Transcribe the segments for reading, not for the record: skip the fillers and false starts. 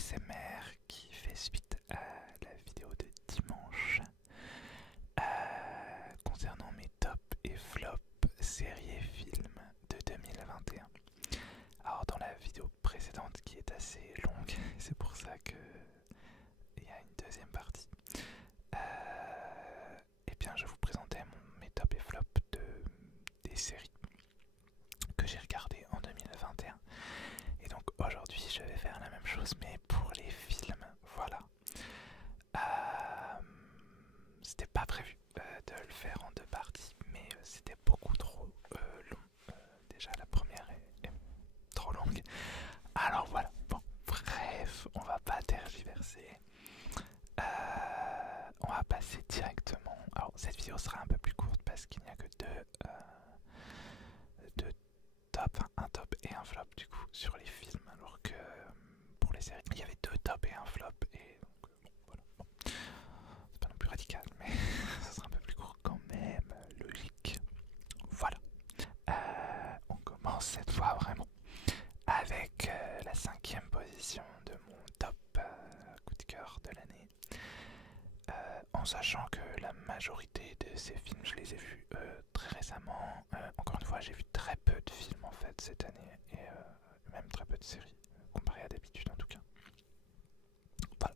ASMR qui fait suite à la vidéo de dimanche concernant mes tops et flops séries et films de 2021. Alors dans la vidéo précédente qui est assez longue, c'est pour ça que il y a une deuxième partie, et bien je vous présentais mes tops et flops des séries que j'ai regardées en 2021. Et donc aujourd'hui je vais faire la même chose mais pour les films, voilà. C'était pas prévu de le faire en deux parties, mais c'était beaucoup trop long. Déjà la première est trop longue. Alors voilà, bon, bref, on va pas tergiverser. On va passer directement. Alors cette vidéo sera un peu plus courte parce qu'il n'y a que deux tops, un top et un flop du coup sur les films, alors que pour les séries il y avait deux tops et un flop, et donc bon, voilà. Bon. C'est pas non plus radical, mais ça sera un peu plus court quand même, logique. Voilà. On commence cette fois vraiment avec la 5e position de mon top coup de cœur de l'année. En sachant que la majorité de ces films, je les ai vus très récemment. Encore une fois, j'ai vu très peu de films en fait cette année, et même très peu de séries, comparé à d'habitude en tout cas. Voilà.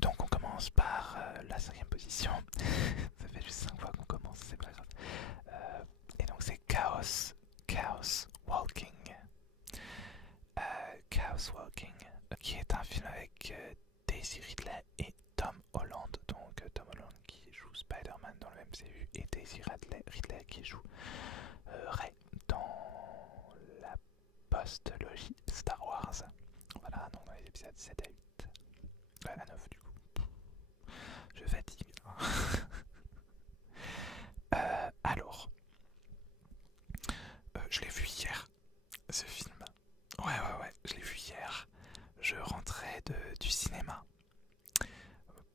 Donc on commence par la 5e position. Ça fait juste 5 fois qu'on commence, c'est pas grave. Et donc c'est Chaos Walking. Chaos Walking, qui est un film avec Daisy Ridley et Tom Holland. Donc Tom Holland qui joue Spider-Man dans le MCU et Daisy Ridley qui joue Rey dans la postlogie Star Wars. Voilà, donc dans les épisodes 7 à 8. À 9 du coup. Je fatigue. Alors, je l'ai vu hier, ce film. Ouais, je l'ai vu hier. Je rentrais du cinéma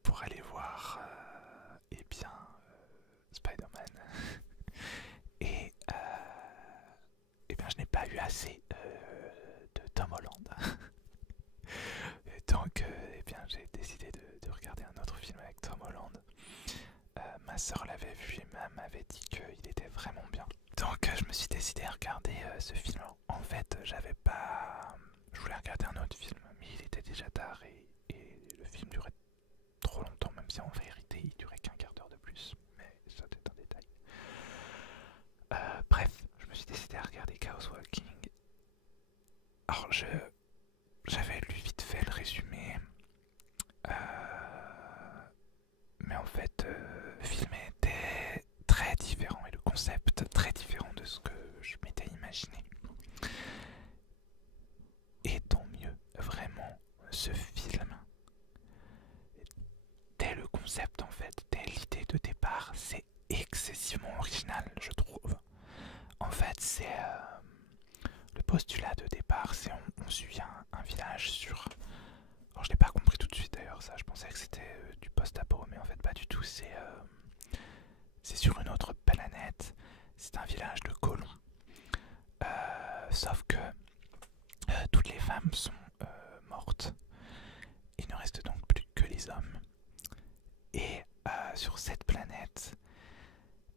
pour aller voir Spider-Man. Et bien je n'ai pas eu assez de Tom Holland. Et donc j'ai décidé de regarder un autre film avec Tom Holland. Ma soeur l'avait vu et m'avait dit qu'il était vraiment bien. Donc je me suis décidé à regarder ce film. En fait, je voulais regarder un autre film, mais il était déjà tard et le film durait trop longtemps, même si en vérité il durait qu'un quart d'heure de plus. Mais ça c'est un détail. Bref, je me suis décidé à regarder Chaos Walking. Alors j'avais lu vite fait le résumé. Mais en fait, le film était très différent et le concept très différent de ce que je m'étais imaginé. Et tant mieux, vraiment, ce film, dès le concept en fait, dès l'idée de départ, c'est excessivement original, je trouve. En fait, c'est le postulat de départ, c'est on suit un village sur... Alors je l'ai pas compris tout de suite d'ailleurs, ça, je pensais que c'était du post-apo, mais en fait pas du tout, c'est sur une autre planète, c'est un village de colons. Sauf que toutes les femmes sont mortes. Il ne reste donc plus que les hommes. Et sur cette planète,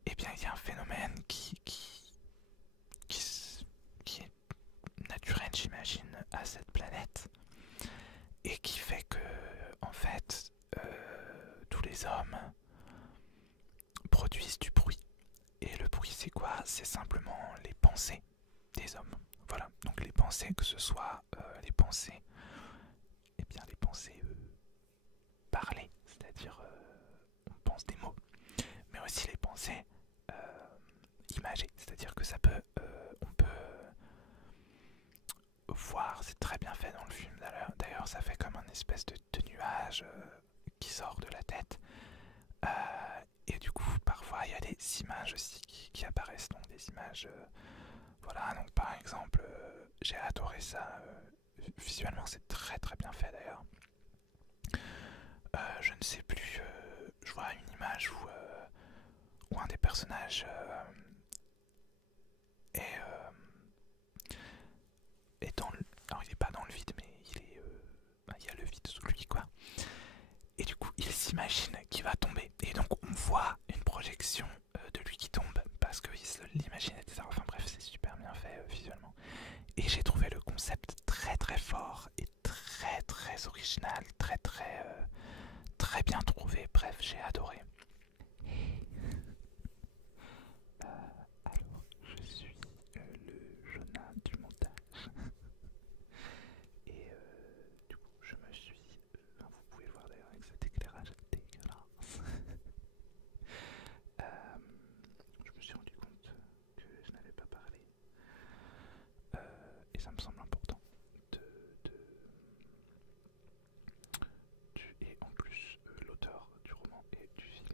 eh bien, il y a un phénomène qui est naturel, j'imagine, à cette planète, et qui fait que, en fait, tous les hommes produisent du bruit. Et le bruit, c'est quoi? C'est simplement les pensées des hommes. Voilà, donc les pensées, que ce soit les pensées, les pensées parlées, c'est-à-dire on pense des mots, mais aussi les pensées imagées, c'est-à-dire que on peut voir, c'est très bien fait dans le film d'ailleurs, ça fait comme un espèce de nuage qui sort de la tête, et du coup parfois il y a des images aussi qui apparaissent, donc des images, voilà, donc par exemple, j'ai adoré ça, visuellement c'est très très bien fait d'ailleurs. Je ne sais plus, je vois une image où un des personnages est dans le... Alors il n'est pas dans le vide, mais il est s'imagine qu'il va tomber. Et donc on voit une projection de lui qui tombe parce qu'il se l'imagine, etc. Enfin bref, c'est super bien fait visuellement. Et j'ai trouvé le concept très très fort et très très original, très bien trouvé. Bref, j'ai adoré. Alors, je suis le Jonah du montage. Et du coup, je me suis... vous pouvez voir d'ailleurs avec cet éclairage dégueulasse. Je me suis rendu compte que je n'avais pas parlé. Et ça me semble important et en plus, l'auteur du roman et du film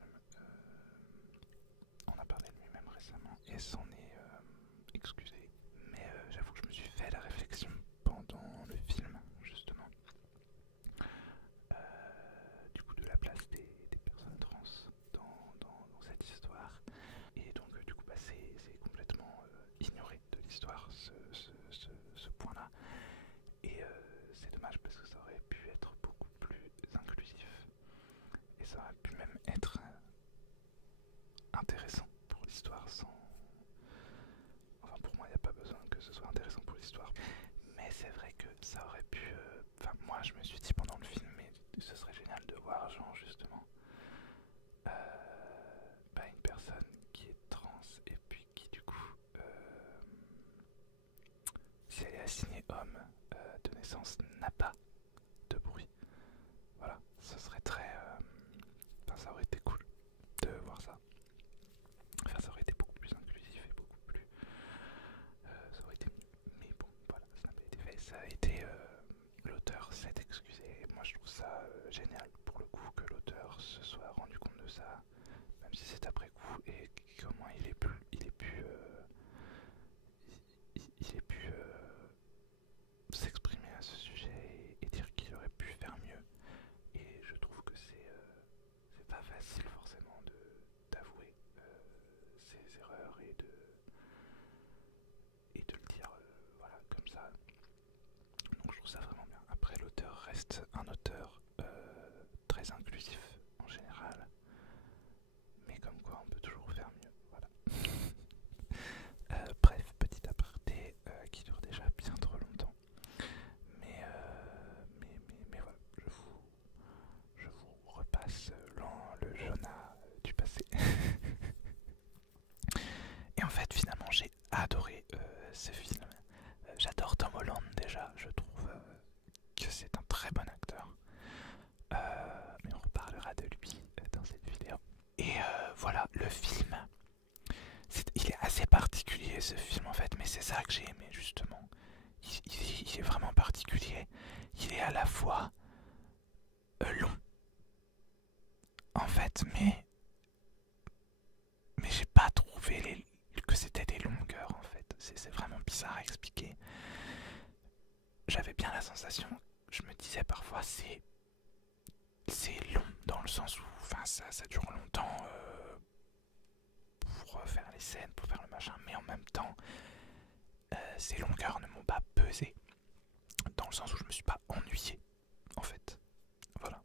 en a parlé lui-même récemment et s'en est excusé. Mais j'avoue que je me suis fait la réflexion pendant le film, justement, du coup de la place des personnes trans dans cette histoire. Et donc du coup c'est complètement ignoré de l'histoire ce point-là. Et c'est dommage parce que ça aurait pu être beaucoup plus inclusif. Et ça aurait pu même être intéressant pour l'histoire sans... Enfin pour moi il n'y a pas besoin que ce soit intéressant pour l'histoire. Mais c'est vrai que ça aurait pu... Enfin moi je me suis dit pendant le film, mais ce serait génial de voir genre justement une personne qui est trans et puis qui du coup si elle est assignée homme de naissance n'a pas de bruit. Voilà, ce serait très... Enfin ça aurait été cool de voir ça. Enfin ça aurait été beaucoup plus inclusif et beaucoup plus... ça aurait été mieux. Mais bon, voilà, ça n'a pas été fait. Ça a été... l'auteur s'est excusé. Et moi je trouve ça génial pour le coup que l'auteur se soit rendu compte de ça. Même si c'est après coup et comment il est pu s'exprimer à ce sujet et dire qu'il aurait pu faire mieux. Et je trouve que c'est pas facile forcément d'avouer ses erreurs et de le dire voilà comme ça. Donc je trouve ça vraiment bien. Après l'auteur reste un auteur très inclusif en général, mais comme quoi on peut toujours faire mieux. Voilà. Bref, petit aparté qui dure déjà bien trop longtemps. Mais voilà, je vous repasse le Jonah du passé. Et en fait, finalement, j'ai adoré ce film. J'adore Tom Holland déjà, je trouve que c'est un très bon acteur. Mais on reparlera de lui dans cette vidéo. Et voilà, le film, il est assez particulier ce film en fait, mais c'est ça que j'ai aimé justement. Il est vraiment particulier. Il est à la fois long, en fait, mais j'ai pas trouvé que c'était des longueurs en fait. C'est vraiment bizarre à expliquer. J'avais bien la sensation, je me disais parfois c'est long dans le sens où enfin, ça dure longtemps pour faire les scènes, pour faire le machin, mais en même temps ces longueurs ne m'ont pas pesé dans le sens où je me suis pas ennuyé en fait. Voilà,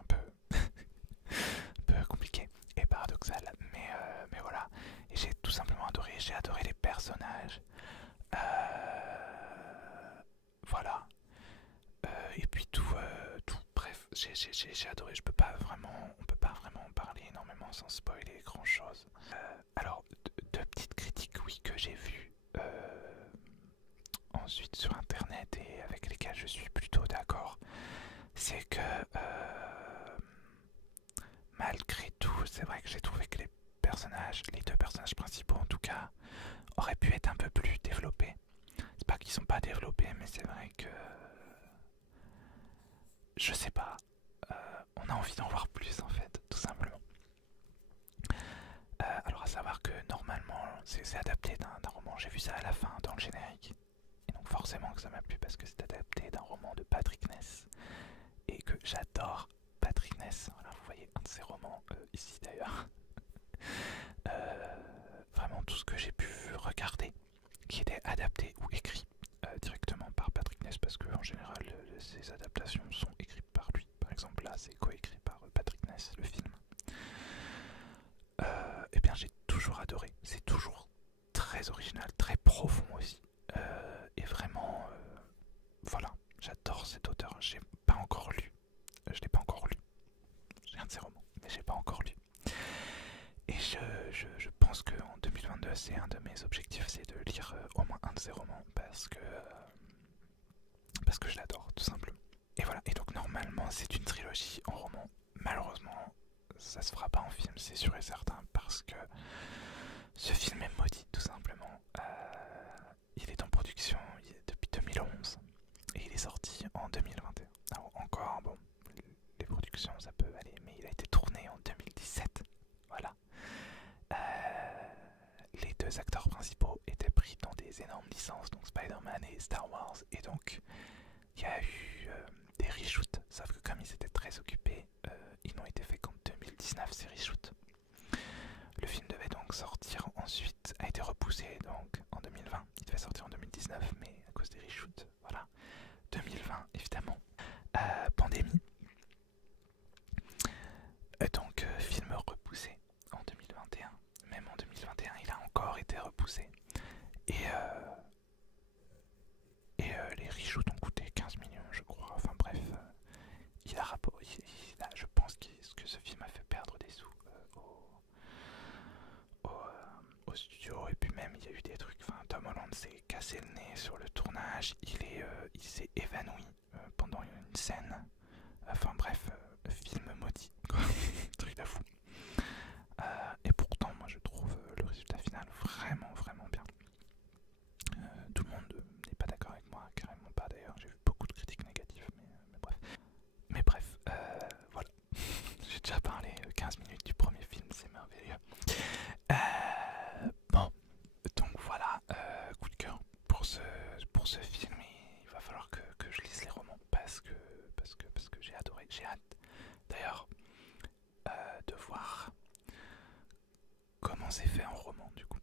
un peu, un peu compliqué et paradoxal, mais voilà. Et j'ai tout simplement adoré, j'ai adoré les personnages. Voilà. Et puis tout, bref, j'ai adoré. On peut pas vraiment en parler énormément sans spoiler grand chose. Alors, deux petites critiques, oui, que j'ai vues ensuite sur internet et avec lesquelles je suis plutôt d'accord, c'est que malgré tout, c'est vrai que j'ai trouvé que les deux personnages principaux en tout cas, auraient pu être un peu plus développés. C'est pas qu'ils sont pas développés, mais c'est vrai que je sais pas, on a envie d'en voir plus en fait, tout simplement. Alors à savoir que normalement c'est adapté d'un roman, j'ai vu ça à la fin dans le générique. Et donc forcément que ça m'a plu parce que c'est adapté d'un roman de Patrick Ness. Et que j'adore Patrick Ness, voilà, vous voyez un de ses romans ici d'ailleurs. Vraiment tout ce que j'ai pu regarder qui était adapté ou écrit directement par Patrick Ness, parce que en général ces adaptations sont écrites par lui. Par exemple là c'est coécrit par Patrick Ness. connaissent le film, eh bien j'ai toujours adoré. C'est toujours très original, très profond aussi. Et vraiment, voilà, j'adore cet auteur. J'ai pas encore lu, je l'ai pas encore lu. J'ai un de ses romans, mais j'ai pas encore lu. Et je pense qu'en 2022, c'est un de mes objectifs, c'est de lire au moins un de ses romans parce que je l'adore, tout simplement. Et voilà, et donc normalement, c'est une trilogie en roman. Malheureusement, ça se fera pas en film, c'est sûr et certain, parce que ce film est maudit, tout simplement. Il est en production depuis 2011 et il est sorti en 2021. Alors encore, bon, les productions ça peut aller, mais il a été tourné en 2017. Voilà. Les deux acteurs principaux étaient pris dans des énormes licences, donc Spider-Man et Star Wars, et donc il y a eu des reshoots, sauf que comme ils étaient très occupés, ils n'ont été faits qu'en 2019 ces reshoots. Le film devait donc sortir ensuite, a été repoussé donc en 2020, il devait sortir en 2019, mais à cause des reshoots, voilà. 2020 évidemment, pandémie, donc film repoussé en 2021, même en 2021 il a encore été repoussé, et les reshoots ont coûté 15 millions je crois, enfin bref, je pense que ce film a fait perdre des sous au studio, et puis même il y a eu des trucs, enfin Tom Holland s'est cassé le nez sur le tournage, il s'est évanoui pendant une scène, enfin bref, film maudit, truc de fou. Et pourtant moi je trouve le résultat final vraiment vraiment bien. Tout le monde n'est pas d'accord avec moi, carrément pas d'ailleurs, j'ai vu beaucoup de critiques négatives, mais bref. Mais bref, voilà. J'ai déjà parlé 15 minutes du premier film, c'est merveilleux. Bon, donc voilà, coup de cœur pour ce film, et il va falloir que je lise les romans parce que j'ai adoré, j'ai hâte d'ailleurs de voir comment c'est fait en roman du coup,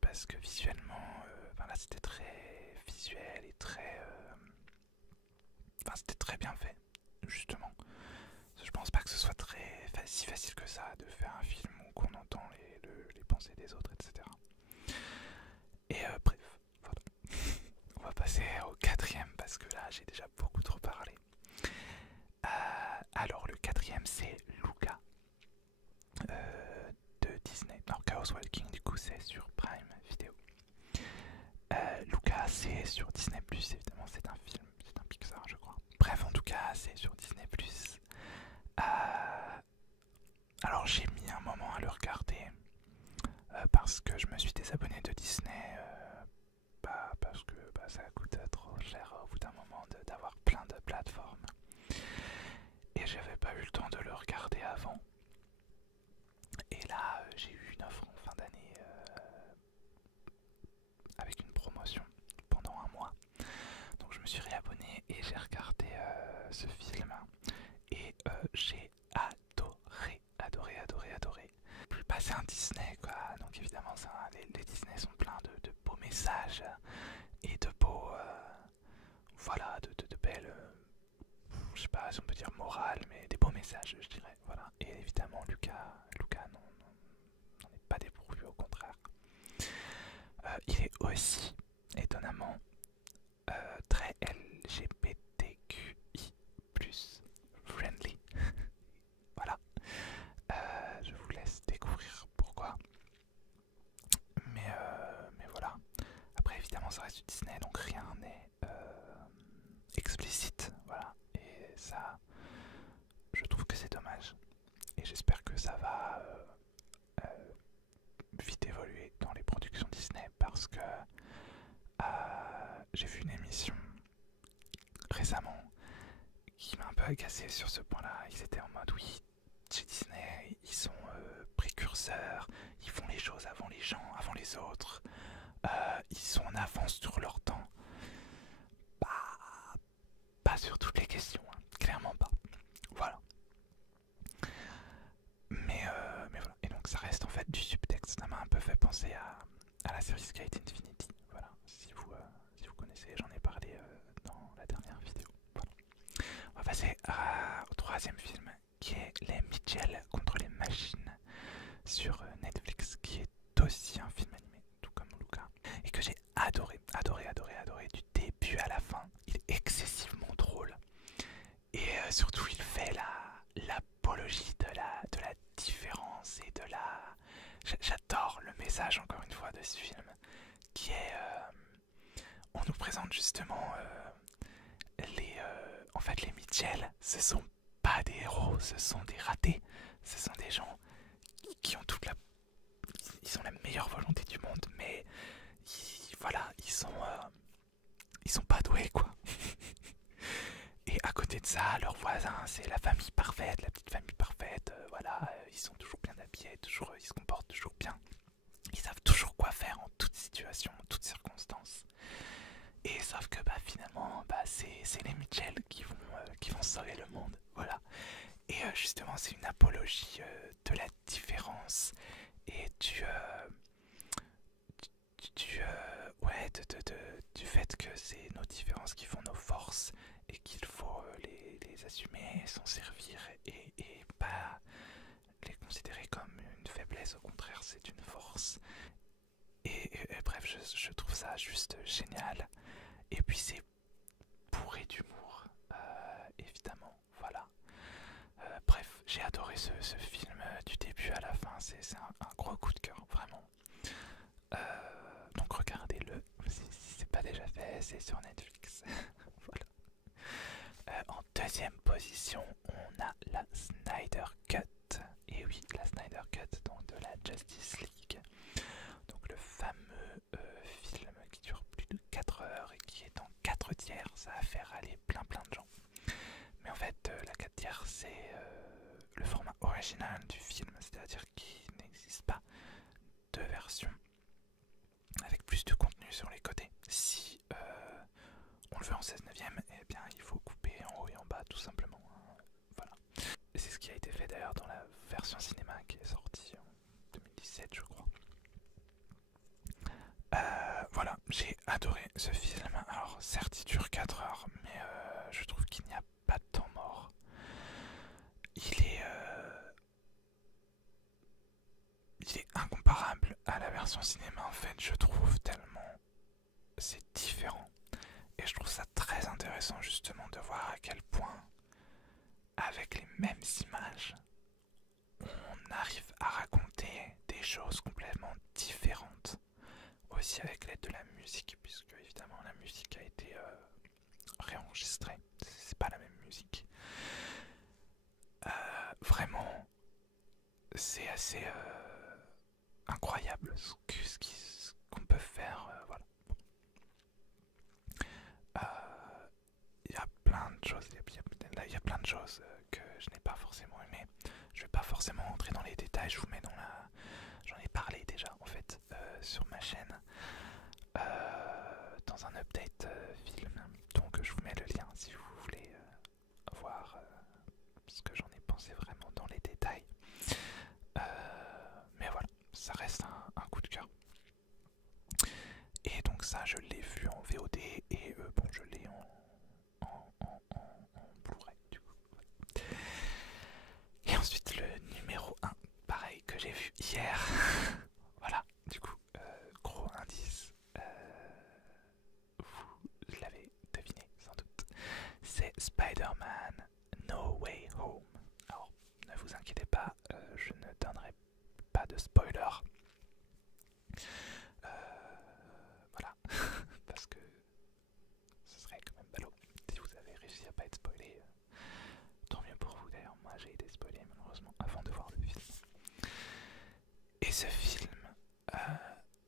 parce que visuellement, ben là c'était très visuel et très, enfin c'était très bien fait justement. Je pense pas que ce soit si facile que ça de faire un film où qu'on entend les pensées des autres, etc. Et bref, voilà. On va passer au quatrième parce que là j'ai déjà beaucoup trop parlé. Alors le quatrième c'est Luca de Disney. Alors Chaos Walking du coup c'est sur Prime Video. Luca c'est sur Disney+, évidemment c'est un film, c'est un Pixar je crois. Bref en tout cas c'est sur Disney+. Alors j'ai mis un moment à le regarder parce que je me suis désabonné de Disney, parce que ça coûte trop cher au bout d'un moment d'avoir plein de plateformes. Et j'avais pas eu le temps de le regarder avant. Et là j'ai eu une offre en fin d'année avec une promotion pendant un mois. Donc je me suis réabonné et j'ai regardé ce film. Et j'ai adoré. Plus passer un Disney quoi, donc évidemment les Disney sont pleins de beaux messages et de beaux, voilà, de belles, je sais pas si on peut dire morale, mais des beaux messages je dirais, voilà. Et évidemment Luca n'en est pas dépourvu, au contraire. Il est aussi étonnamment très LGBTQI+ friendly. Voilà. Je vous laisse découvrir pourquoi. Mais voilà. Après évidemment ça reste du Disney, donc rien n'est explicite. Voilà. Et ça, je trouve que c'est dommage. Et j'espère que ça va vite évoluer dans les productions Disney, parce que j'ai vu une émission récemment qui m'a un peu agacé sur ce point-là. Ils étaient en mode oui, chez Disney, ils sont précurseurs, ils font les choses avant les gens, avant les autres, ils sont en avance sur leur temps. Pas sur toutes les questions, hein, clairement pas. Voilà. Mais voilà. Et donc ça reste en fait du subtexte. Ça m'a un peu fait penser à la série Skate Infinity. Voilà. Si vous connaissez, j'en ai parlé dans la dernière vidéo. Voilà. On va passer au troisième film qui est Les Mitchell fait l'apologie de la différence et de la... J'adore le message, encore une fois, de ce film, qui est... on nous présente justement en fait, les Mitchell, ce sont pas des héros, ce sont des ratés. Ce sont des gens qui ont toute la... Ils ont la meilleure volonté du monde, mais voilà, ils sont pas doués, quoi. Et à côté de ça, leurs voisins, c'est la famille parfaite, la petite famille parfaite. Voilà, ils sont toujours bien habillés, toujours, ils se comportent toujours bien. Ils savent toujours quoi faire en toute situation, en toute circonstance. Et sauf que finalement, c'est les Mitchell qui vont sauver le monde. Voilà. Et justement, c'est une apologie de la différence et ouais, du fait que c'est nos différences qui font nos forces et qu'il faut les assumer, s'en servir et pas les considérer comme une faiblesse. Au contraire, c'est une force. Et bref, je trouve ça juste génial. Et puis c'est bourré d'humour, évidemment. Voilà. Bref, j'ai adoré ce film du début à la fin. C'est un gros coup de cœur, vraiment. Donc regardez-le si c'est pas déjà fait, c'est sur Netflix. Voilà. En deuxième position, on a la Snyder Cut. Et oui, la Snyder Cut donc de la Justice League. Donc le fameux film qui dure plus de 4 heures et qui est en 4 tiers. Ça va faire aller plein de gens. Mais en fait, la 4 tiers, c'est le format original du film. C'est-à-dire qu'il n'existe pas de version avec plus de contenu sur les côtés. Si on le veut en 16/9, eh bien il faut couper en haut et en bas tout simplement. Voilà. C'est ce qui a été fait d'ailleurs dans la version cinéma qui est sortie en 2017 je crois. Voilà, j'ai adoré ce film. Alors certes il dure 4 heures, mais je trouve qu'il n'y a pas de temps mort. Il est incomparable à la version cinéma en fait, je trouve, tellement c'est différent. Et je trouve ça très intéressant justement de voir à quel point, avec les mêmes images, on arrive à raconter des choses complètement différentes. Aussi avec l'aide de la musique, puisque évidemment la musique a été réenregistrée. C'est pas la même musique. Vraiment, c'est assez incroyable ce qu'on peut faire. Voilà. Il y a plein de choses, il y a plein de choses que je n'ai pas forcément aimé. Je vais pas forcément entrer dans les détails, je vous mets dans la... J'en ai parlé déjà en fait sur ma chaîne dans un update film. Donc je vous mets le lien si vous voulez voir ce que j'en ai pensé vraiment dans les détails. Mais voilà, ça reste un coup de cœur. Et donc ça je l'ai vu en VOD et bon je l'ai en Blu-ray du coup. Et ensuite le numéro 1, pareil que j'ai vu hier. Voilà, du coup, gros indice, vous l'avez deviné sans doute, c'est Spider-Man No Way Home. Alors ne vous inquiétez pas, je ne donnerai pas de spoiler. Voilà, parce que ce serait quand même ballot si vous avez réussi à pas être spoilé. Tant mieux pour vous d'ailleurs, moi j'ai été spoilé malheureusement avant de voir le film. Et ce film,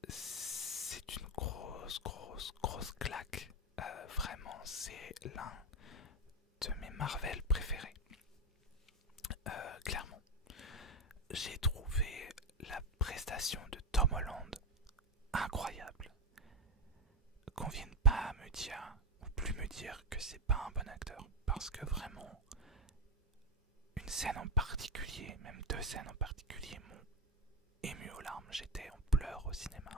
c'est une grosse claque. Vraiment, c'est l'un de mes Marvel préférés. Clairement. J'ai trouvé la prestation de Tom Holland incroyable. Qu'on vienne pas me dire, ou plus me dire que c'est pas un bon acteur. Parce que vraiment, une scène en particulier, même 2 scènes en particulier m'ont ému aux larmes. J'étais en pleurs au cinéma.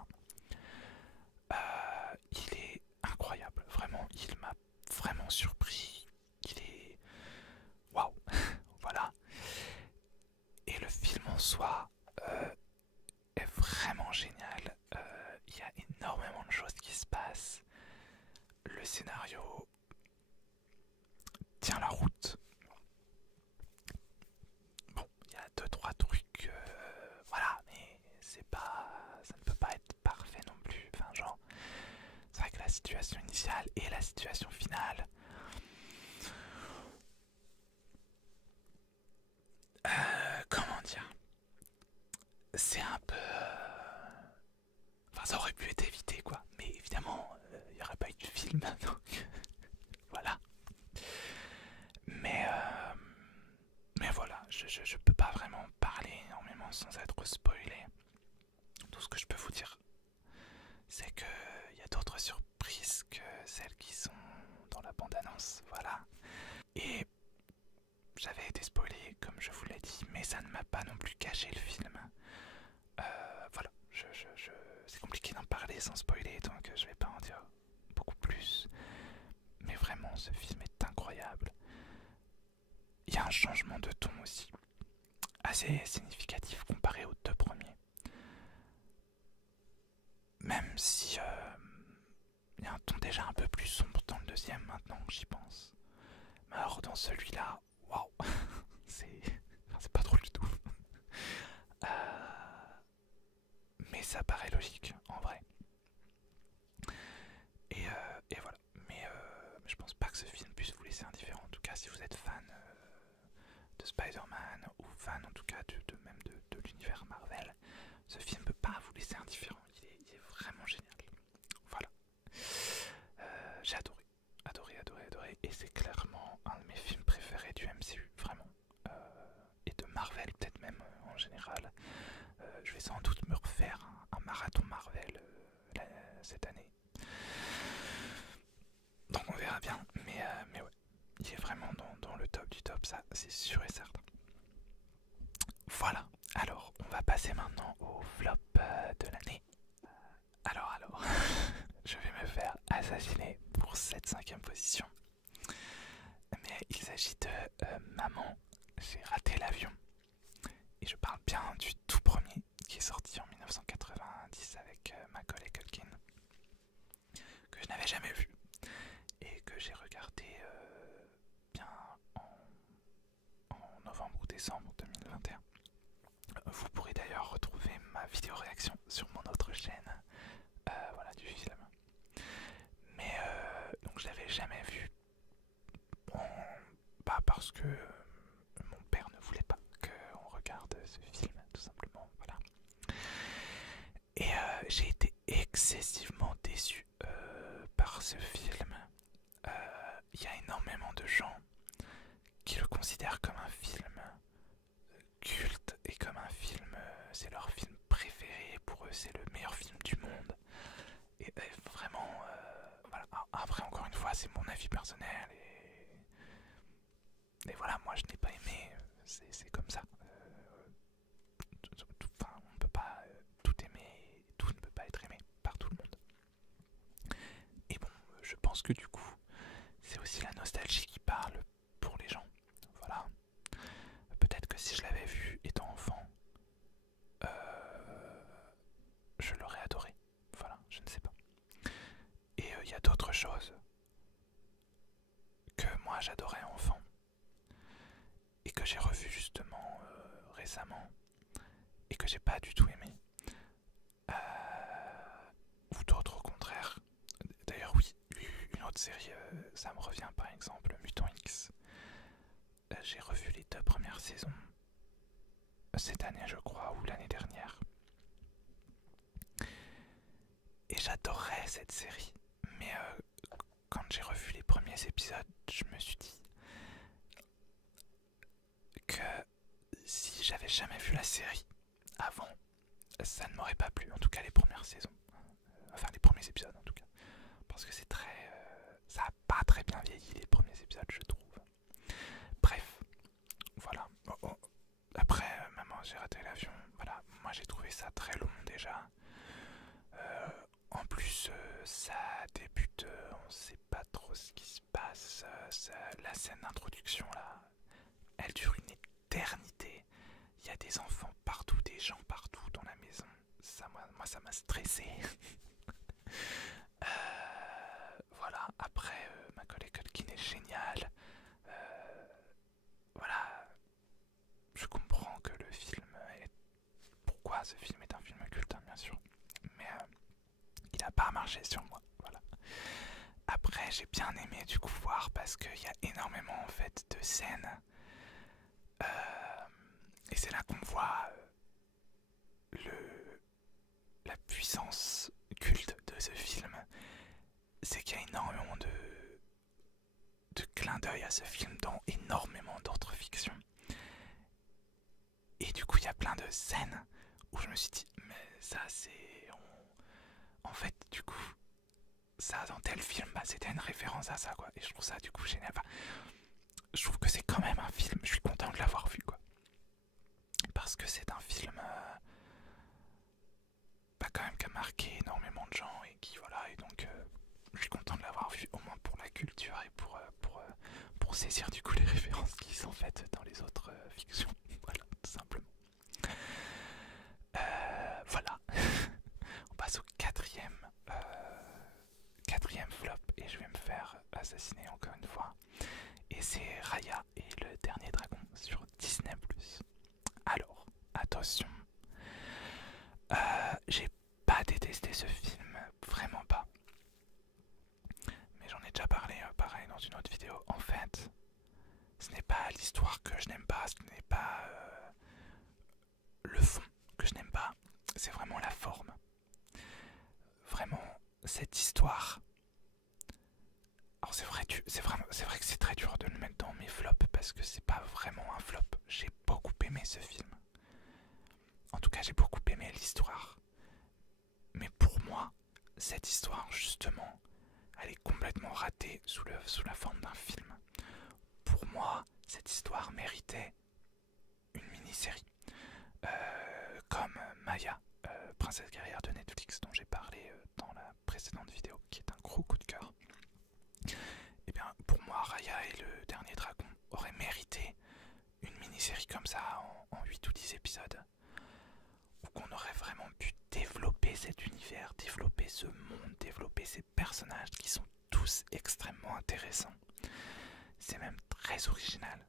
Il est incroyable, vraiment, il m'a vraiment surpris. Il est... Waouh. Voilà. Et le film en soi est vraiment génial. Il y a énormément de choses qui se passent. Le scénario tient la route. situation initiale et la situation finale. Comment dire? C'est un peu... Enfin, ça aurait pu être évité, quoi. Mais évidemment, il n'y aurait pas eu de film, donc voilà. Mais, euh, mais voilà, je peux pas vraiment parler énormément sans être spoilé. Tout ce que je peux vous dire, c'est qu'il y a d'autres surprises que celles qui sont dans la bande-annonce, voilà. Et j'avais été spoilé, comme je vous l'ai dit, mais ça ne m'a pas non plus caché le film. Voilà, c'est compliqué d'en parler sans spoiler, donc je vais pas en dire beaucoup plus. Mais vraiment, ce film est incroyable. Il y a un changement de ton aussi, assez significatif comparé aux deux premiers. Même si il y a un ton déjà un peu plus sombre dans le deuxième maintenant que j'y pense. Mais alors dans celui-là, waouh, c'est pas drôle du tout. Mais ça paraît logique en vrai. Et voilà. Mais je pense pas que ce film puisse vous laisser indifférent. En tout cas, si vous êtes fan de Spider-Man ou fan en tout cas même de l'univers Marvel, ce film peut pas vous laisser indifférent. Il est vraiment génial. Voilà. J'ai adoré. Adoré. Et c'est clairement un de mes films préférés du MCU, vraiment. Et de Marvel, peut-être même en général. Je vais sans doute me refaire un marathon Marvel cette année. Donc on verra bien. Mais ouais, il est vraiment dans le top du top, ça c'est sûr et certain. Voilà, alors on va passer maintenant au flop de l'année. Alors, je vais me faire assassiner pour cette 5e position. Mais il s'agit de Maman, j'ai raté l'avion. Et je parle bien du tout premier qui est sorti en 1990 avec Macaulay Culkin, que je n'avais jamais vu et que j'ai regardé bien en novembre ou décembre 2021. Vous pourrez d'ailleurs retrouver ma vidéo réaction sur mon autre chaîne, voilà, du film. Mais donc je l'avais jamais vu, pas parce que mon père ne voulait pas qu'on regarde ce film, tout simplement, voilà. Et j'ai été excessivement déçu par ce film. Il y a énormément de gens qui le considèrent comme un film culte et comme un film, c'est leur film préféré, pour eux c'est le meilleur film du monde. Et vraiment, voilà. Après encore une fois c'est mon avis personnel et voilà, moi je n'ai pas aimé, c'est comme ça. Enfin, on ne peut pas tout aimer, tout ne peut pas être aimé par tout le monde. Et bon, je pense que du coup, c'est aussi la nostalgie qui parle pour les gens. Voilà. Peut-être que si je l'avais vu étant enfant, je l'aurais adoré. Voilà, je ne sais pas. Et il y a d'autres choses que moi j'adorais enfant et que j'ai revu justement récemment et que j'ai pas du tout aimé. Ou d'autres au contraire. D'ailleurs oui, une autre série, ça me revient par exemple, Mutant X. J'ai revu les 2 premières saisons cette année je crois, ou l'année dernière. Et j'adorais cette série. Mais quand j'ai revu les premiers épisodes, je me suis dit que si j'avais jamais vu la série avant, ça ne m'aurait pas plu, en tout cas les premières saisons. Enfin les premiers épisodes en tout cas. Parce que c'est très... ça a pas très bien vieilli les premiers épisodes je trouve. Bref, voilà. Après, maman j'ai raté l'avion, voilà. Moi j'ai trouvé ça très long déjà. En plus, ça débute, on sait pas trop ce qui se passe. La scène d'introduction là, elle dure une éternité. Il y a des enfants partout, des gens partout dans la maison. Moi ça m'a stressé. Voilà, après, Macaulay Culkin est génial. Voilà, je comprends que le film est... Pourquoi ce film est un film culte, hein, bien sûr. Mais il n'a pas marché sur moi, voilà. ouais, j'ai bien aimé du coup voir parce qu'il y a énormément en fait de scènes. Et c'est là qu'on voit la puissance culte de ce film. C'est qu'il y a énormément de clins d'œil à ce film dans énormément d'autres fictions. Et du coup, il y a plein de scènes où je me suis dit, mais ça c'est... En fait, du coup, ça dans tel film, bah, c'était une référence à ça, quoi. Et je trouve ça du coup génial. Enfin, je trouve que c'est quand même un film, je suis content de l'avoir vu, quoi. Parce que c'est un film bah, quand même qui a marqué énormément de gens et qui, voilà, et donc je suis content de l'avoir vu, au moins pour la culture et pour saisir du coup les références qui sont faites dans les autres fictions. Voilà, tout simplement. Voilà. On passe au quatrième flop et je vais me faire assassiner encore une fois. Et c'est Raya et le dernier dragon sur Disney+. Alors, attention. J'ai pas détesté ce film, vraiment pas. Mais j'en ai déjà parlé pareil dans une autre vidéo. En fait, ce n'est pas l'histoire que je n'aime pas, ce n'est pas le fond que je n'aime pas, c'est vraiment la forme. Vraiment, cette histoire. Alors c'est vrai que c'est très dur de le mettre dans mes flops parce que c'est pas vraiment un flop. J'ai beaucoup aimé ce film. En tout cas, j'ai beaucoup aimé l'histoire. Mais pour moi, cette histoire, justement, elle est complètement ratée sous la forme d'un film. Pour moi, cette histoire méritait une mini-série. Comme Maya, Princesse guerrière de Netflix, dont j'ai parlé dans la précédente vidéo, qui est un gros coup de cœur. Et bien, pour moi, Raya et le dernier dragon auraient mérité une mini-série comme ça en 8 ou 10 épisodes, où qu'on aurait vraiment pu développer cet univers, développer ce monde, développer ces personnages qui sont tous extrêmement intéressants. C'est même très original.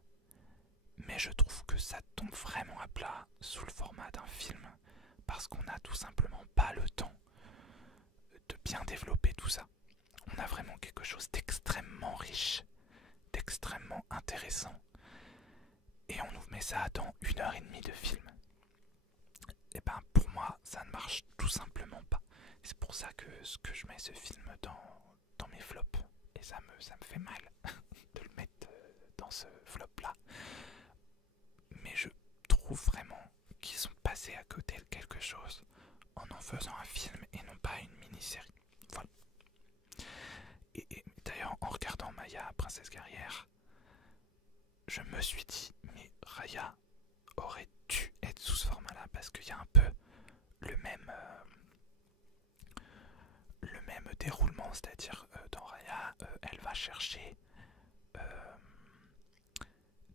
Mais je trouve que ça tombe vraiment à plat sous le format d'un film, parce qu'on n'a tout simplement pas le temps de bien développer tout ça. On a vraiment quelque chose d'extrêmement riche, d'extrêmement intéressant, et on nous met ça dans 1h30 de film. Et ben pour moi, ça ne marche tout simplement pas. C'est pour ça que je mets ce film dans mes flops, et ça me fait mal de le mettre dans ce flop-là. Mais je trouve vraiment qu'ils sont passés à côté de quelque chose en faisant un film et non pas une mini-série. Voilà. Et d'ailleurs, en regardant Maya, Princesse guerrière, je me suis dit, mais Raya aurait dû être sous ce format-là parce qu'il y a un peu le même déroulement, c'est-à-dire dans Raya, elle va chercher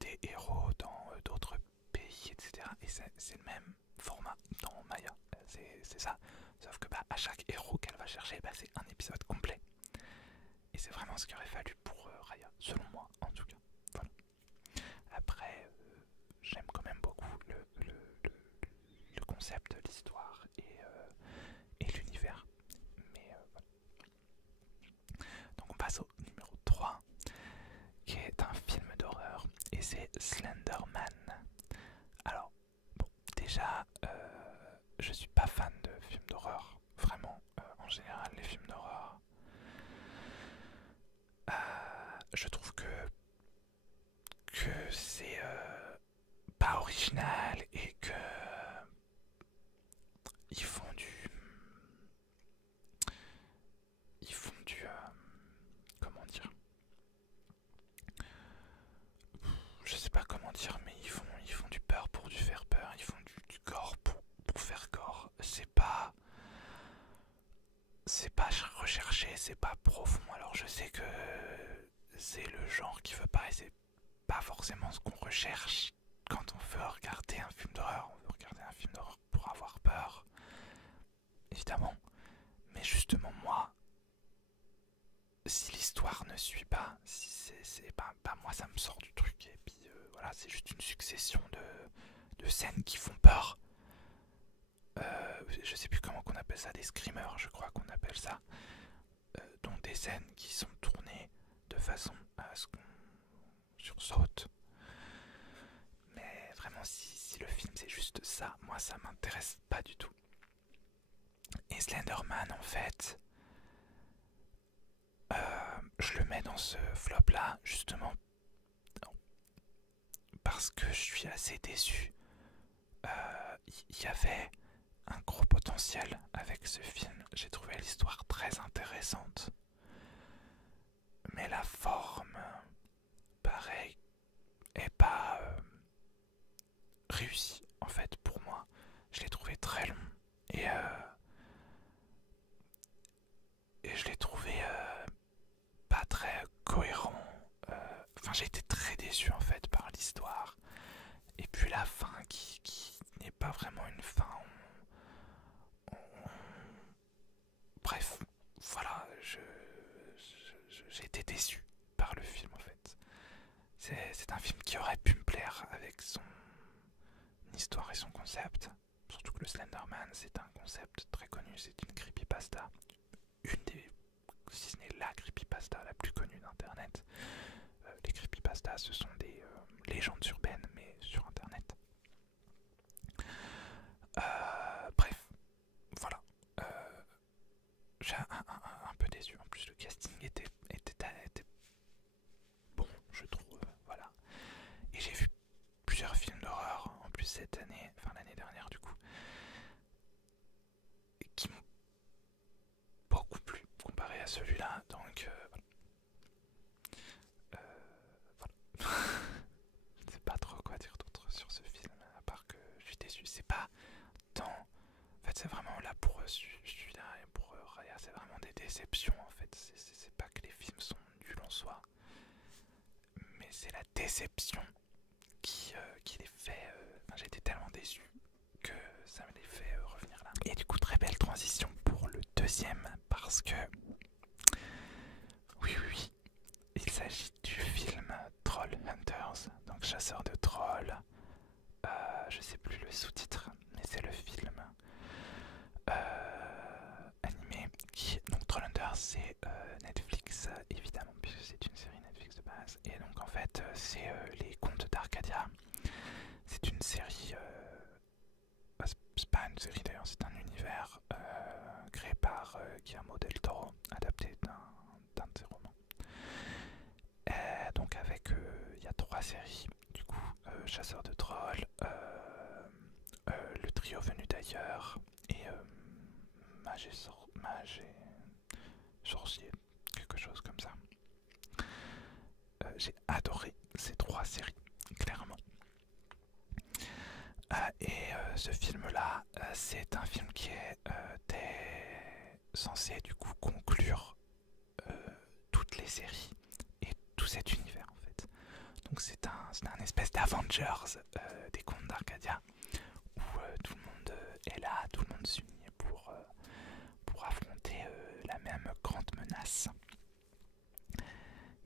des héros dans d'autres pays, etc. Et c'est le même format dans Maya, c'est ça. Sauf que à chaque héros qu'elle va chercher, c'est un épisode complet. Et c'est vraiment ce qu'il aurait fallu pour Raya, selon moi en tout cas. Voilà. Après, j'aime quand même beaucoup le concept de l'histoire et l'univers. Mais voilà. Donc on passe au numéro 3, qui est un film d'horreur, et c'est Slenderman. Alors, bon, déjà, je suis pas fan de films d'horreur, vraiment. En général, les films d'horreur, je trouve que c'est pas original et que ils font du comment dire, je sais pas comment dire, mais ils font du peur pour du faire peur, ils font du gore pour faire gore. C'est pas recherché, c'est pas profond. Alors je sais que c'est le genre qui veut pas, et c'est pas forcément ce qu'on recherche quand on veut regarder un film d'horreur. On veut regarder un film d'horreur pour avoir peur, évidemment. Mais justement, moi, si l'histoire ne suit pas, si c'est pas moi, ça me sort du truc. Et puis voilà, c'est juste une succession de scènes qui font peur. Je sais plus comment qu'on appelle ça, des screamers, je crois qu'on appelle ça. dont des scènes qui sont tournées de façon à ce qu'on sursaute. Mais vraiment, si le film c'est juste ça, moi ça m'intéresse pas du tout. Et Slenderman, en fait, je le mets dans ce flop là, justement, parce que je suis assez déçu. Il y avait un gros potentiel avec ce film. J'ai trouvé l'histoire très intéressante. Mais la forme, pareil, est pas réussie, en fait, pour moi. Je l'ai trouvé très long. Et je l'ai trouvé pas très cohérent. Enfin, j'ai été très déçu, en fait, par l'histoire. Et puis la fin qui n'est pas vraiment une fin. Bref, voilà, j'ai été déçu par le film en fait. C'est un film qui aurait pu me plaire avec son histoire et son concept. Surtout que le Slenderman, c'est un concept très connu, c'est une creepypasta. Une des, si ce n'est la creepypasta la plus connue d'internet. Les creepypastas, ce sont des légendes urbaines, mais sur internet. Bref, voilà. J'ai un peu déçu. En plus, le casting était bon, je trouve. Voilà. Et j'ai vu plusieurs films d'horreur en plus cette année, enfin l'année dernière du coup, qui m'ont beaucoup plu comparé à celui-là. Donc voilà. Je ne sais pas trop quoi dire d'autre sur ce film, à part que je suis déçu. C'est pas tant. En fait, c'est vraiment là pour celui-là et pour Raya, c'est vraiment des déceptions en fait. C'est pas que les films sont nuls en soi, mais c'est la déception qui les fait. Enfin, j'ai été tellement déçu que ça me les fait revenir là. Et du coup, très belle transition pour le deuxième, parce que oui, il s'agit du film Troll Hunters, donc chasseur de trolls. Je sais plus le sous-titre, mais c'est le film animé qui, donc Trollhunters, c'est Netflix évidemment, puisque c'est une série Netflix de base. Et donc en fait c'est les contes d'Arcadia. C'est une série, c'est pas une série d'ailleurs, c'est un univers créé par Guillermo del Toro, adapté d'un de ses romans. Donc avec, il y a 3 séries du coup, Chasseur de trolls, le trio venu d'ailleurs et Mage et sorcier, quelque chose comme ça. J'ai adoré ces 3 séries, clairement. Ce film-là, c'est un film qui est censé du coup conclure toutes les séries et tout cet univers en fait. Donc c'est un espèce d'Avengers des contes d'Arcadia où tout le monde est là, tout le monde s'unit pour affronter la même grande menace.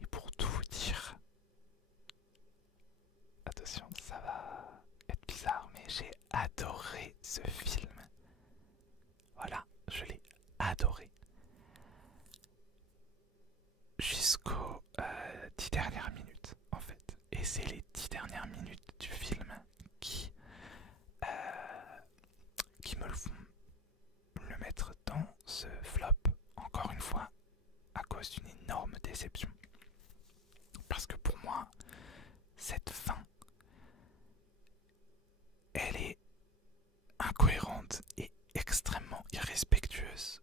Et pour tout vous dire, attention, ça va être bizarre, mais j'ai adoré ce film. Voilà, je l'ai adoré. Jusqu'aux 10 dernières minutes, en fait. Et c'est les 10 dernières minutes du film qui me le font le mettre dans ce flop, encore une fois, à cause d'une énorme déception. Parce que pour moi, cette fin, elle est incohérente et extrêmement irrespectueuse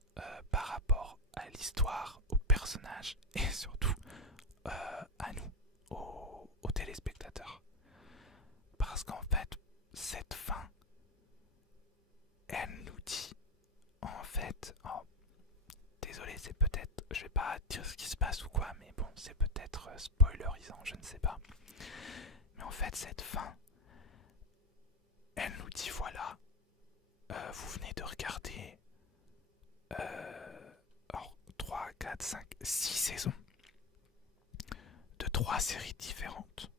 par rapport à l'histoire, aux personnages et surtout à nous, aux téléspectateurs. Parce qu'en fait, cette fin, elle nous dit, en fait, désolé, c'est peut-être, je vais pas dire ce qui se passe ou quoi, mais bon, c'est peut-être spoilerisant, je ne sais pas. Mais en fait, cette fin, elle nous dit voilà, vous venez de regarder 3, 4, 5, 6 saisons de 3 séries différentes,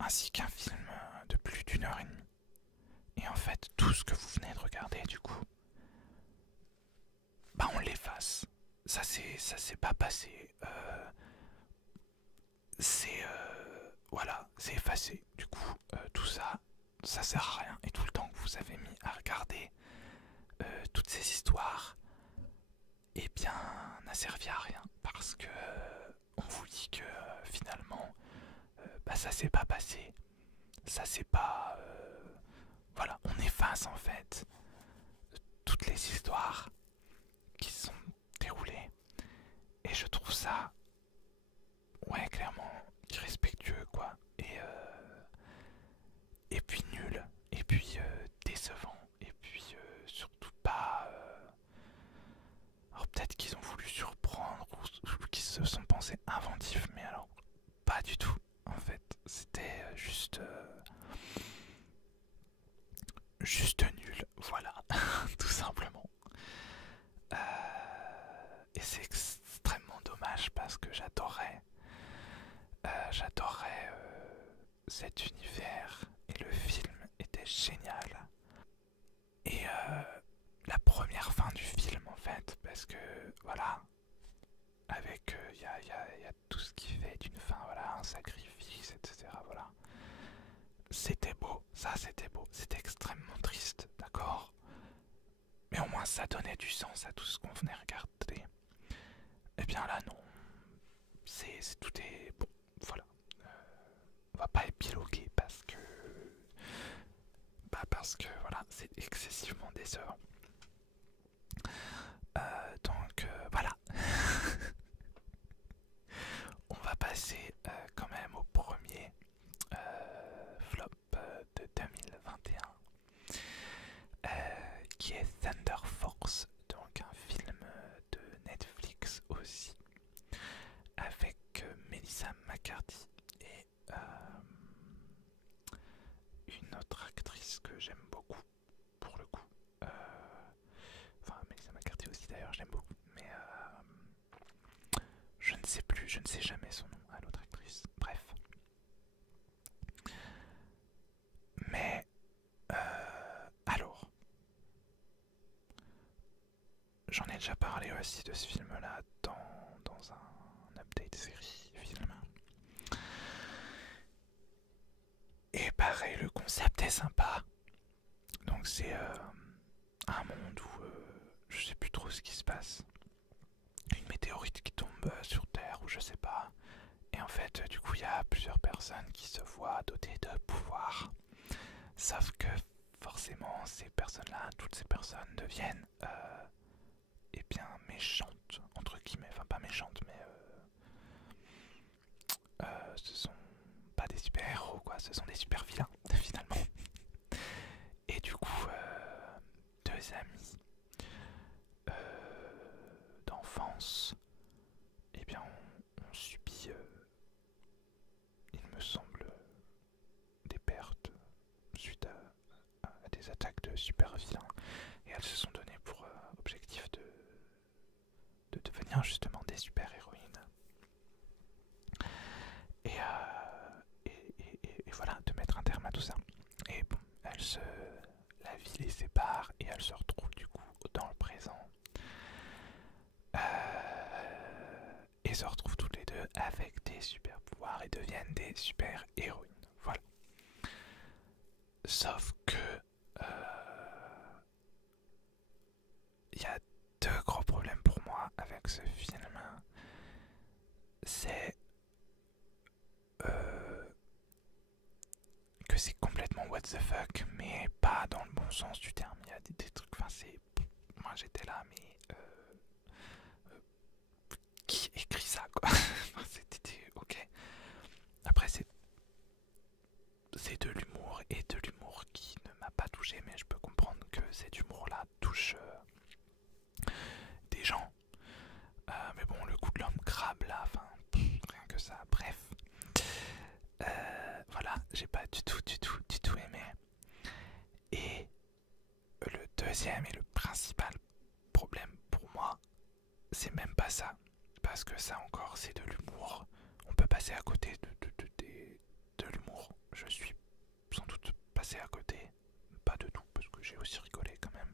ainsi qu'un film de plus d'1h30. Et en fait, tout ce que vous venez de regarder, du coup, bah on l'efface. ça s'est pas passé. C'est voilà, c'est effacé. Du coup, tout ça, ça sert à rien. Et tout le temps que vous avez mis à regarder toutes ces histoires, eh bien, n'a servi à rien parce que on vous dit que finalement, bah, ça s'est pas passé. Ça s'est pas, voilà, on efface en fait toutes les histoires qui sont déroulées. Et je trouve ça, ouais, clairement irrespectueux, quoi. Et puis nul, et puis décevant, et puis surtout pas. Alors peut-être qu'ils ont voulu surprendre ou qu'ils se sont pensés inventifs, mais alors pas du tout. En fait, c'était juste nul, voilà, tout simplement. Et c'est extrêmement dommage parce que j'adorais cet univers et le film était génial. Et la première fin du film en fait, parce que voilà, avec y a tout ce qui fait d'une fin, voilà, un sacrifice, etc. Voilà. C'était beau, ça c'était beau, c'était extrêmement triste, d'accord? Mais au moins ça donnait du sens à tout ce qu'on venait regarder. Et bien là non, tout est bon, voilà. On va pas épiloguer parce que voilà, c'est excessivement décevant. Donc voilà. On va passer quand même au premier flop de 2021, qui est Thunder Force, donc un film de Netflix aussi, avec Melissa McCarthy et une autre actrice que j'aime beaucoup, pour le coup. Enfin, Melissa McCarthy aussi d'ailleurs, je l'aime beaucoup, mais je ne sais plus, je ne sais jamais son nom à l'autre actrice. Bref. Mais alors, j'en ai déjà parlé aussi de ce film-là dans un update série film. Et pareil, le concept est sympa. Donc c'est un monde où je sais plus trop ce qui se passe. Une météorite qui tombe sur Terre ou je sais pas. Et en fait, du coup, il y a plusieurs personnes qui se voient dotées de pouvoirs. Sauf que forcément, ces personnes-là, toutes ces personnes deviennent eh bien méchantes, entre guillemets. Enfin, pas méchantes, mais ce sont pas des super-héros, quoi. Ce sont des super-vilains, finalement. Et du coup, deux amis d'enfance, eh bien, on subit, il me semble, des pertes suite à des attaques de super-vilains. Et elles se sont données pour objectif de devenir justement des super-héroïnes. Et voilà, de mettre un terme à tout ça. Et bon, la vie les sépare et elles se retrouvent du coup dans le présent. Et se retrouvent toutes les deux avec des super pouvoirs et deviennent des super héroïnes. Voilà. Sauf que il y a deux gros problèmes pour moi avec ce film. C'est que c'est complètement what the fuck, mais pas dans le bon sens du terme. Il y a des trucs, enfin c'est... Moi j'étais là, mais... qui écrit ça, quoi? C'était ok. Après c'est de l'humour, et de l'humour qui ne m'a pas touché, mais je peux comprendre que cet humour-là touche des gens. Mais bon, le coup de l'homme crabe, là, enfin, rien que ça, bref. Voilà, j'ai pas du tout aimé. Et le deuxième et le principal problème pour moi, c'est même pas ça. Parce que ça encore, c'est de l'humour. On peut passer à côté de l'humour. Je suis sans doute passé à côté. Pas de tout, parce que j'ai aussi rigolé quand même.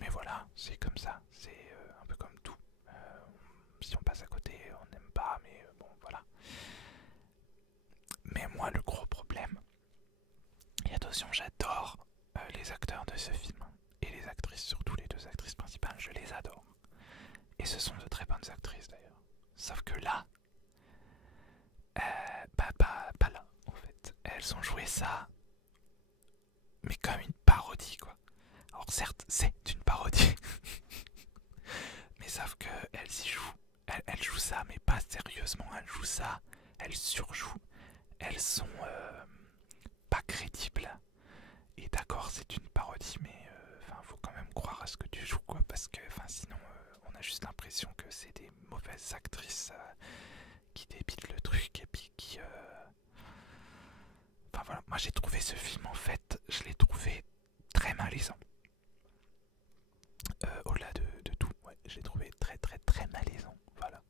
Mais voilà, c'est comme ça. C'est un peu comme tout. attention, j'adore les acteurs de ce film. Et les actrices, surtout les deux actrices principales, je les adore. Et ce sont de très bonnes actrices d'ailleurs. Sauf que là, pas là en fait. Elles ont joué ça, mais comme une parodie quoi. Alors certes, c'est une parodie. Mais sauf que elles y jouent. Elles jouent ça, mais pas sérieusement. Elles jouent ça, elles surjouent. Elles sont pas crédibles. Et d'accord, c'est une parodie, mais faut quand même croire à ce que tu joues, quoi, parce que sinon, on a juste l'impression que c'est des mauvaises actrices qui débitent le truc et puis qui. Enfin voilà, moi j'ai trouvé ce film en fait, je l'ai trouvé très malaisant. Au-delà de tout, ouais, j'ai trouvé très malaisant, voilà.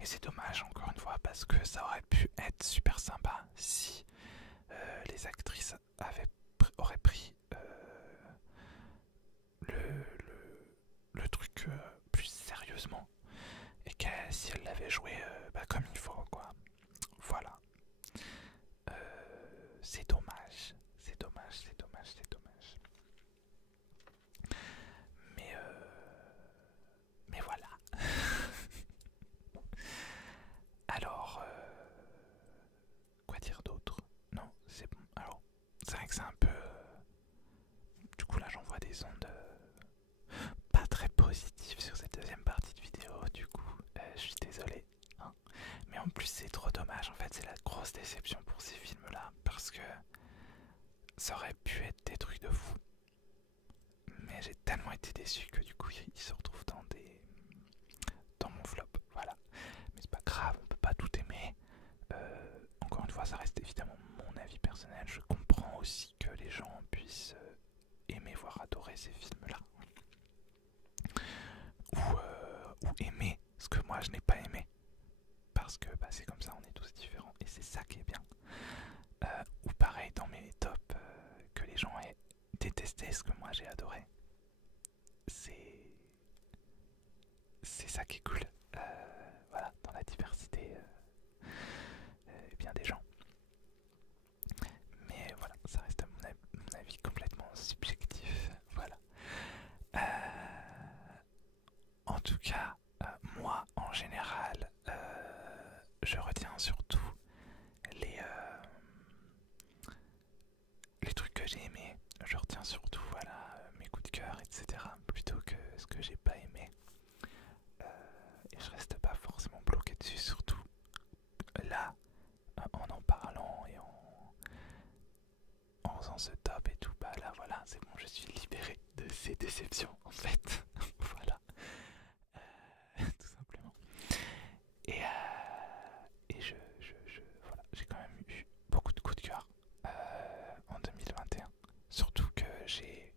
Et c'est dommage encore une fois parce que ça aurait pu être super sympa si les actrices auraient pris le truc plus sérieusement et que si elles l'avaient joué comme il faut quoi. Voilà. C'est dommage, c'est dommage, c'est dommage, c'est dommage. Mais voilà. Alors, quoi dire d'autre? Non, c'est bon. Alors, c'est vrai que c'est un peu... du coup, là, j'envoie des ondes pas très positives sur cette deuxième partie de vidéo. Du coup, je suis désolé. Hein. Mais en plus, c'est trop dommage. En fait, c'est la grosse déception pour ces films-là. Parce que ça aurait pu être des trucs de fou. Mais j'ai tellement été déçu que du coup, ils se retrouvent dans mon flop. Voilà. Mais c'est pas grave, on peut pas tout aimer. Encore une fois, ça reste évidemment mon avis personnel. Je comprends aussi que les gens puissent aimer, voire adorer ces films-là. Ou aimer ce que moi je n'ai pas aimé. Parce que c'est comme ça, on est tous différents. Et c'est ça qui est bien. Ou pareil dans mes tops, que les gens aient détesté ce que moi j'ai adoré. C'est ça qui est cool. Voilà, dans la diversité bien des gens. Mais voilà, ça reste à mon avis complètement subjectif. Voilà. En tout cas, moi en général, je retiens surtout les trucs que j'ai aimés. Je retiens surtout mes coups de cœur, etc. plutôt que ce que j'ai pas aimé. Et je reste pas forcément bloqué dessus, surtout là, en parlant et en faisant ce top et tout, là voilà, c'est bon, je suis libéré de ces déceptions en fait. Voilà, tout simplement. Et voilà, j'ai quand même eu beaucoup de coups de cœur en 2021. Surtout que j'ai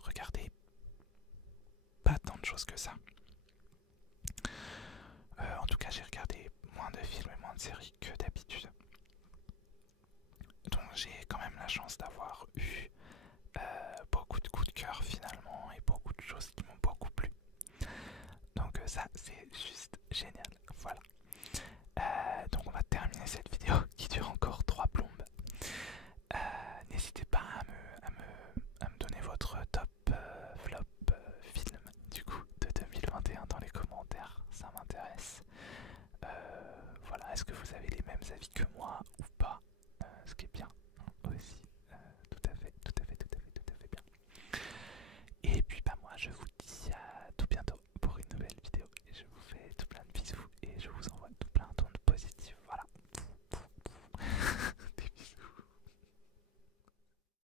regardé pas tant de choses que ça. En tout cas, j'ai regardé moins de films et moins de séries que d'habitude. Donc j'ai quand même la chance d'avoir eu beaucoup de coups de cœur finalement et beaucoup de choses qui m'ont beaucoup plu. Donc ça, c'est juste génial. Voilà. Donc on va terminer cette